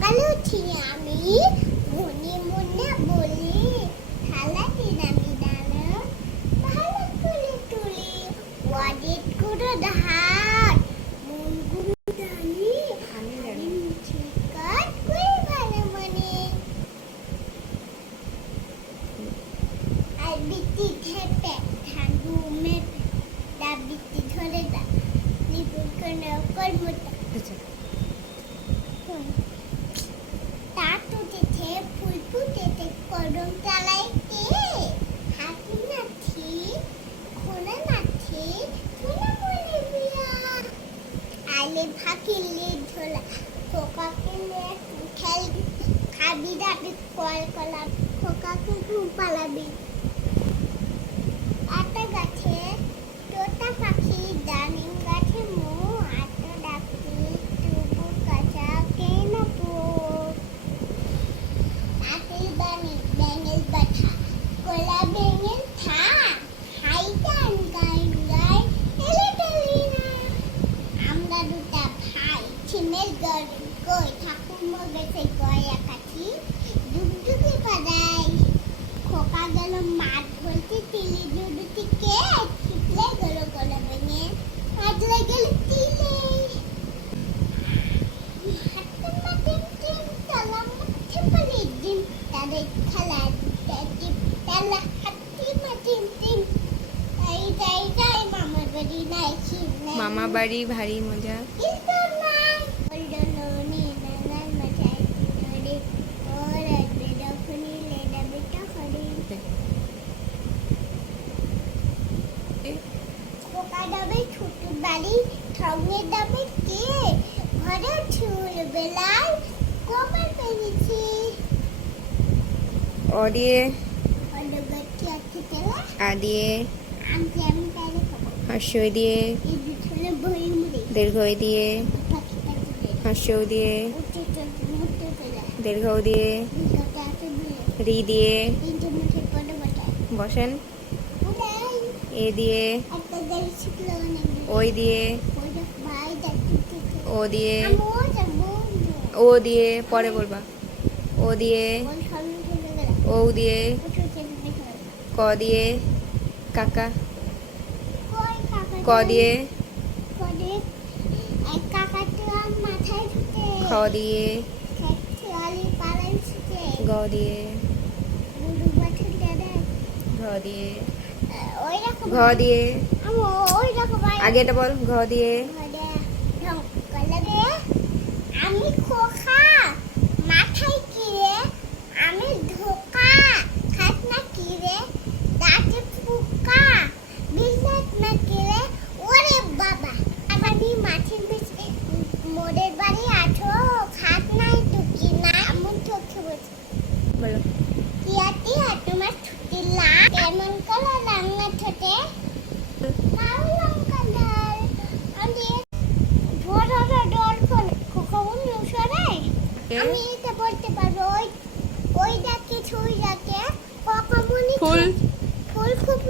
সকালে উঠি আমি মনে মনে বলি থালা দিনামি দানা ভালো করে তুলি ওয়াদিত করে ধার মনগুলো জানি আমি আমি জানি ঠিক কাজ করে ভালো মনে আর বিটি খেপে ঠান্ডু মেপে দা বিটি ধরে দা লিপুর করে কর্মটা আচ্ছা তার তুটেছে ফুল ফুটেছে কদম চালাই কে হাতি নাথি খোনা নাথি খোনা বলে বিয়া আলে ফাকিলে ঝোলা খোকাকে লে খেল খাবি দাবি কল কলা খোকাকে ঘুম পালাবি আটা গাছে তোতা পাখি ডালিম গাছে মো আটা ডাকি তুবু কাঁচা কেন পো আপেল বানি বেঙ্গল বাঠা কলা বেঙ্গল থা হাইটান গাই গাই এলে টলি না আমরা দুটা ভাই ছিমের গড় কই ঠাকুমা গেছে গয়া কাঠি ডুগডুগি বাজাই খোকা গেল মাঠ বলতে তিলি দুটি কে ছিটলে গেল গলা ভেঙে আজলে গেল তিলে হাতে মাটিম টিম তালা মুঠে পড়ে ডিম তাদের খেলা টিম তালা হাতে মাটিম টিম তাই তাই তাই মামার বাড়ি নাই খিম নাই মামা বাড়ি ভারী মজা কিন্তু নাই বললো নি নানার মাথায় ধরে ওর আসবে যখনই লেডা বেটা করে খোকা যাবে ছোট বাড়ি সঙ্গে যাবে কে ঘরে ছোট বেলায় কবে পেয়েছি অ দিয়ে অলগতি আছে তেলা আ দিয়ে আমি তাহলে খাবো হর্ষই দিয়ে এই দুটোলে বই মুড়ি দীর্ঘই দিয়ে পাখিটা তুলে হর্ষও দিয়ে উঠে চলতে মুঠে পেলা দীর্ঘও দিয়ে দুটোটা আছে বলে রি দিয়ে তিনটে মুঠে পড়ে বটায় বসেন উড়াই এ দিয়ে একটা গাড়ি শিখলো অনেক ওই দিয়ে ওটা ভাই যাচ্ছে ও দিয়ে আমিও যাবো ও দিয়ে পরে বলবা ও দিয়ে ওই সামনে চলে গেলাম ও দিয়ে উঠে চেপে দেখে ক দিয়ে কাকা কই কাকা ক দিয়ে করে এক কাকা তো আর মাথায় ঢুকে খ দিয়ে খেয়ালি পালাই ছুটে গ দিয়ে গুরু বাছুর দাদা ঘ দিয়ে ওই রকম ঘ দিয়ে আমি ওই রকম আগে এটা বল ঘ দিয়ে আমি খোকা মাথায় কিরে আমি ধোকা খাত না কিরে দাঁতে পোকা বিজনেস না কিরে ওরে বাবা আমি মাছের বেশি মোড়ের বাড়ি আছো খাত নাই তো কি না এমন চোখে বসে বলো টিয়াটি আর তোমার ছুটি লা কেমন কালা রান্না ঠোঁটে লাল লঙ্কা ডাল আমি ডর করে খোকাবুন সরাই আমি এটা বলতে পারবো ওই ডাকে ছুঁই ডাকে ককামনি ফুল ফুল খুব